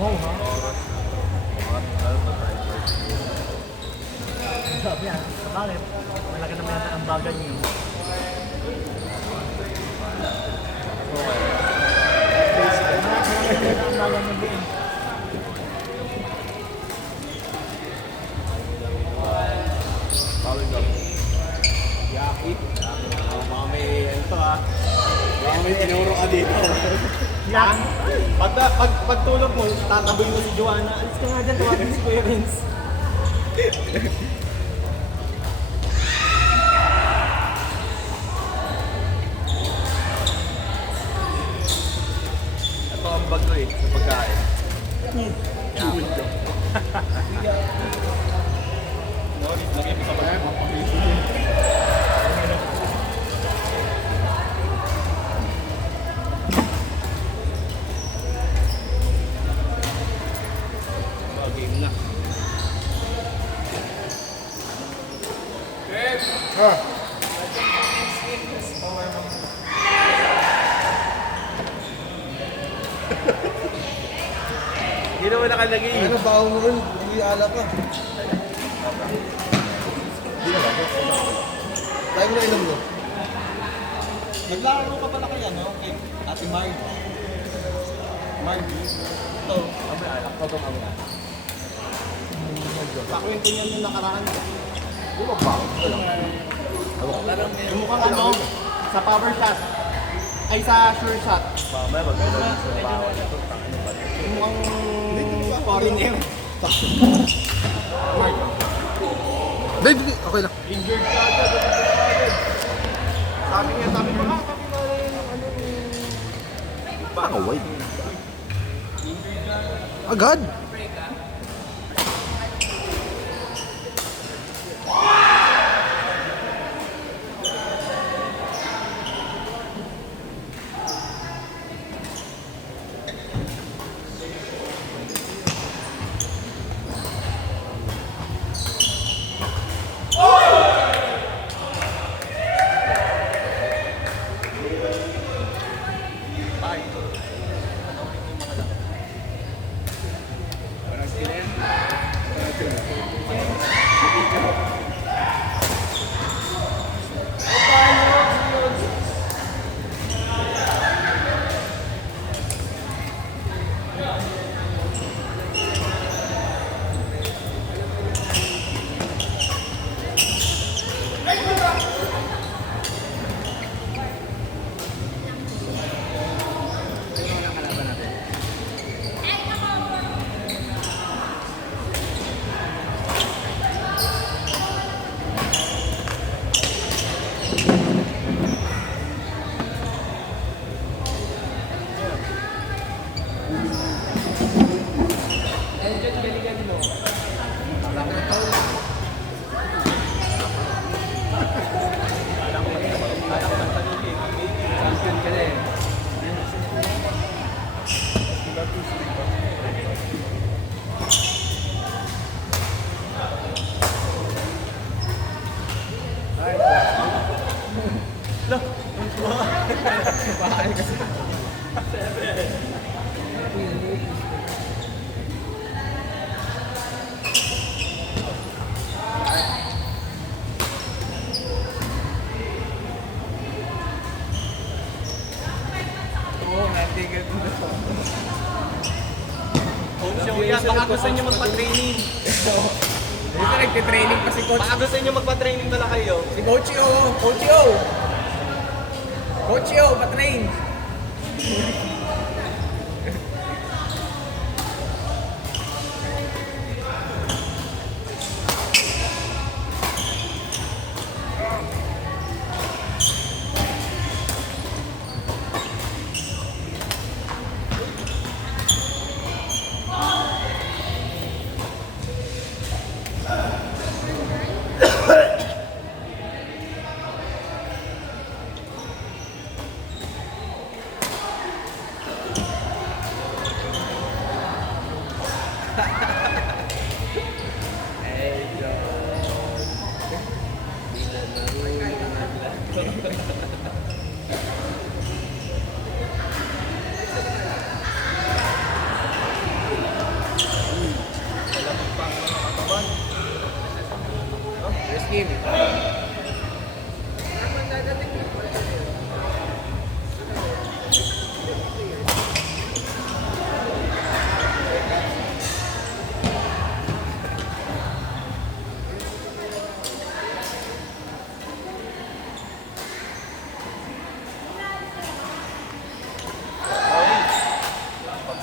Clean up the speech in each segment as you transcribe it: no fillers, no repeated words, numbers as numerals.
Oo, ha? Oras. Ano ba tayo? Sabi yan. Bakit? Malaki naman yata ang bagan niyo. Okay. Malaki naman yata ang bagan niyo din. Tawag ka. Yaki. Mga may ano to ha. Mga may tinuro ka dito. Yan. Pagtulog mo, tataboy mo si Joanna. Alis ka nga dyan, tawagin si Kuya Vince. Ito ang bago eh, sa pagkain. Chewin ko. Lagay mo sa pagkain. Game na. Ah, Hindi naman nakalagay. ano ba mo rin? Hindi ala ka. Hindi na ba? Tayo mo na inom mo. Naglaro ka pala kaya, no? Kay Ate Marg. Marg. Ito. Kami alak. Ito kami alak. Pakwento niyan yung nakaraan. Di ba ba? Yung mukhang ano, sa power shot. Ay, sa sure shot. Mamaya mag-alala sa power shot. Yung mukhang foreign air. Marg. Babe, okay lang. Injured ka agad. Sabi ko na yung ano Pakaway. Agad. Kuya, baka gusto nyo magpa-training. Dito nagtitraining pa si Coach. Baka gusto nyo magpa-training pala kayo. Si Coach O. Coach O. Coach O, pa-train.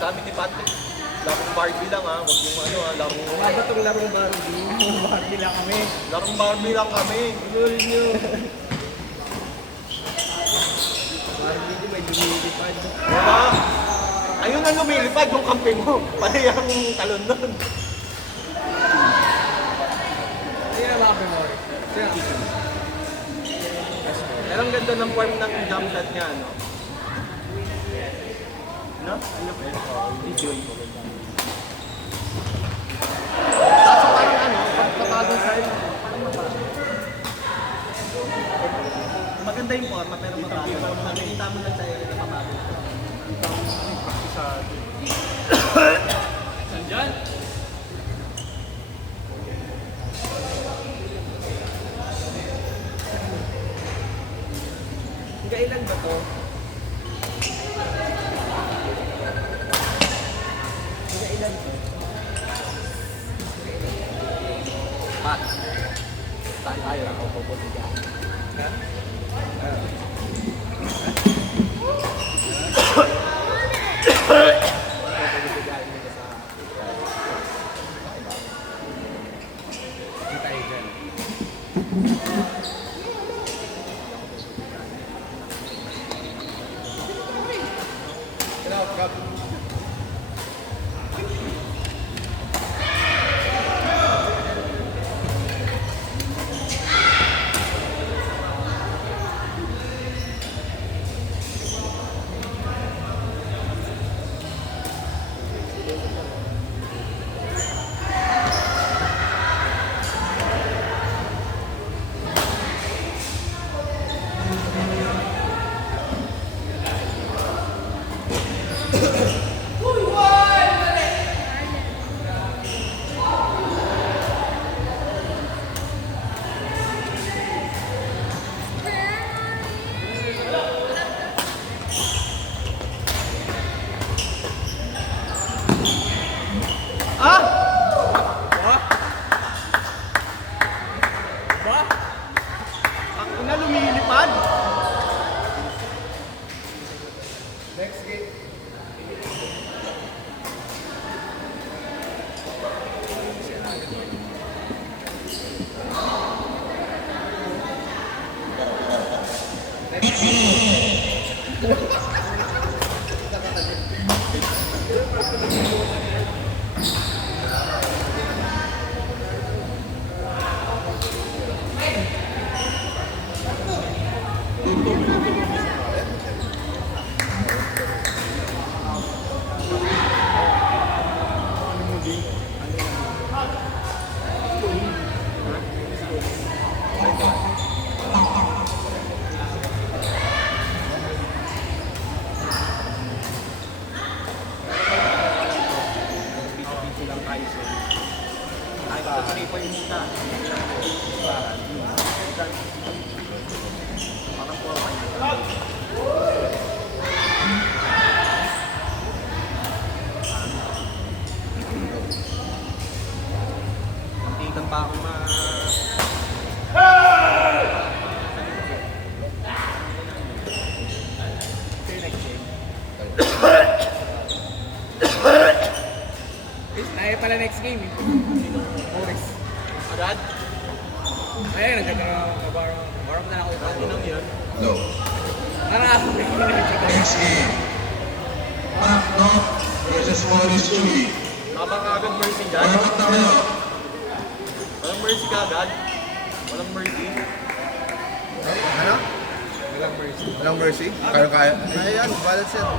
Sabi ni Patrick, larong Barbie lang ha, huwag yung ano ha, larong... Ano itong larong Barbie? Barbie lang kami. Larong Barbie lang kami. Gol nyo. Barbie di may lumilipad. Diba? Ayun ang lumilipad yung kampi mo. Pati yung talon nun. Hindi na ba memory? Pero ang ganda ng form ng jump shot niya, no? No? Ano ba yun? Video yun. Kaso parang ano, pagpapagod sa yun, parang mapagod. Maganda yung forma pero mapagod. Nakikita mo lang sa'yo na mapagod. Sandyan! Kailan ba to? Kailan to? Pat. Saan tayo? Ako pupunta dyan. Tayo dyan. Ang ina lumilipad. Next game. Tikan pa ako ma... Tayo pala next game eh. Boris. Agad? Ayun, nagkakaroon. Warm na ako ito. Ano nang yun? No. Next game. Pakno versus Morris Chewy. Nakabang ka agad mercy dyan? Dapat na kayo. Walang mercy ka agad? Walang mercy? Ano? Walang mercy. Walang mercy? Kaya. Kaya yan, balance yan.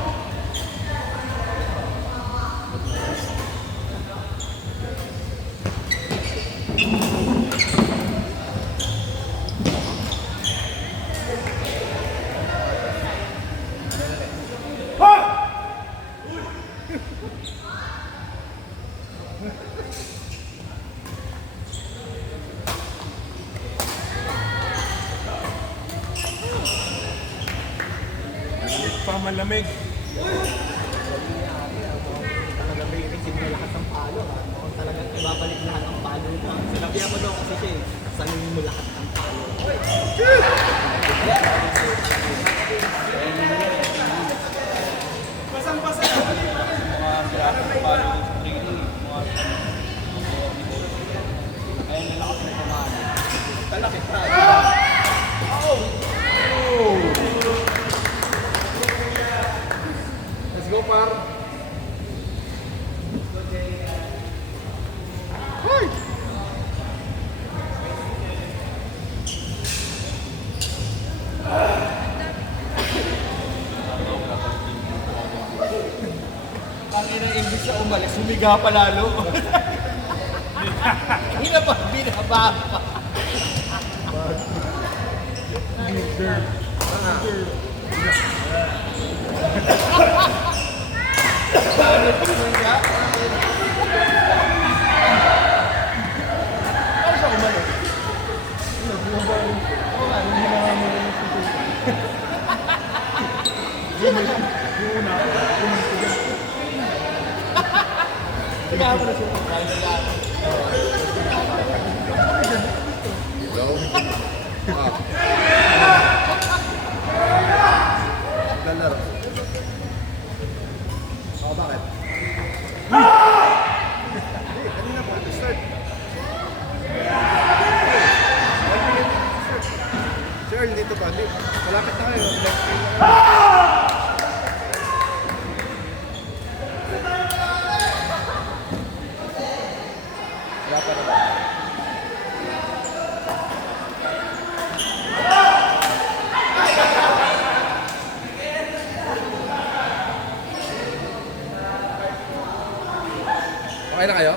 Pamalamig. Talaga may receive na lahat ng palo. Mukhang talagang ibabalik lahat ng palo mo. Sinabihan mo daw kasi siya eh. Saluhin mo lahat ng palo. Basang-basa na. imbis na umalis, humiga pa lalo. Hindi na pa, binaba pa. Ano siya umalis? Kaya mo na siya. Hello? Lalaro. Oh, bakit? Hindi, kanina pa. Start. Sir, dito pa. Malapit na kayo. Left wing na kayo. Wala pa naman. Okay na kayo?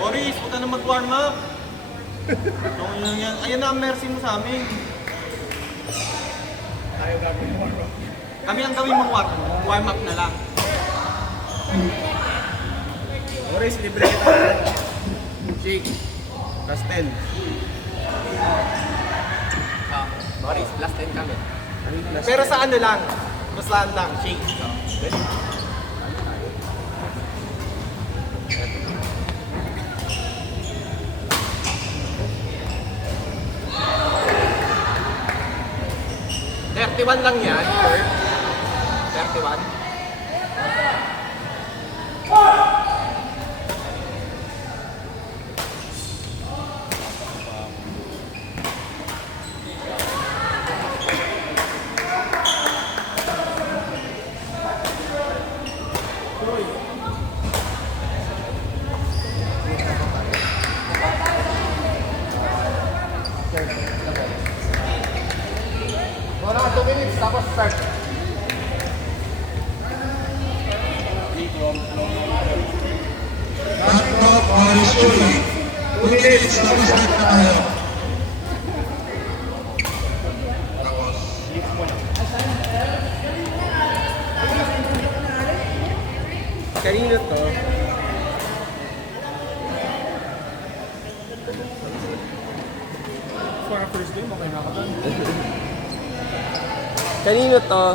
Boris, huwag ka na mag-warm up. Ayan na ang mercy mo sa amin. Kami ang gawin mong warm up na lang. Boris, libre kita. Shake. Last 10. Boris, last time kami. Pero sa ano lang? Bastahan lang, shake. $31 lang yan, Kurt. 31. Mga 2 minutes, tapos start. Backdrop Morris Chuli. 2 minutes, tapos na tayo. Tapos. Kanino to? For a first game, okay na ako doon. Kanino to?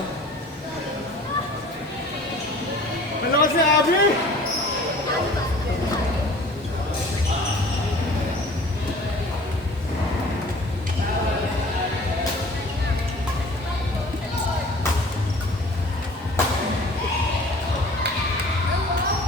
Ano kasi, Abby?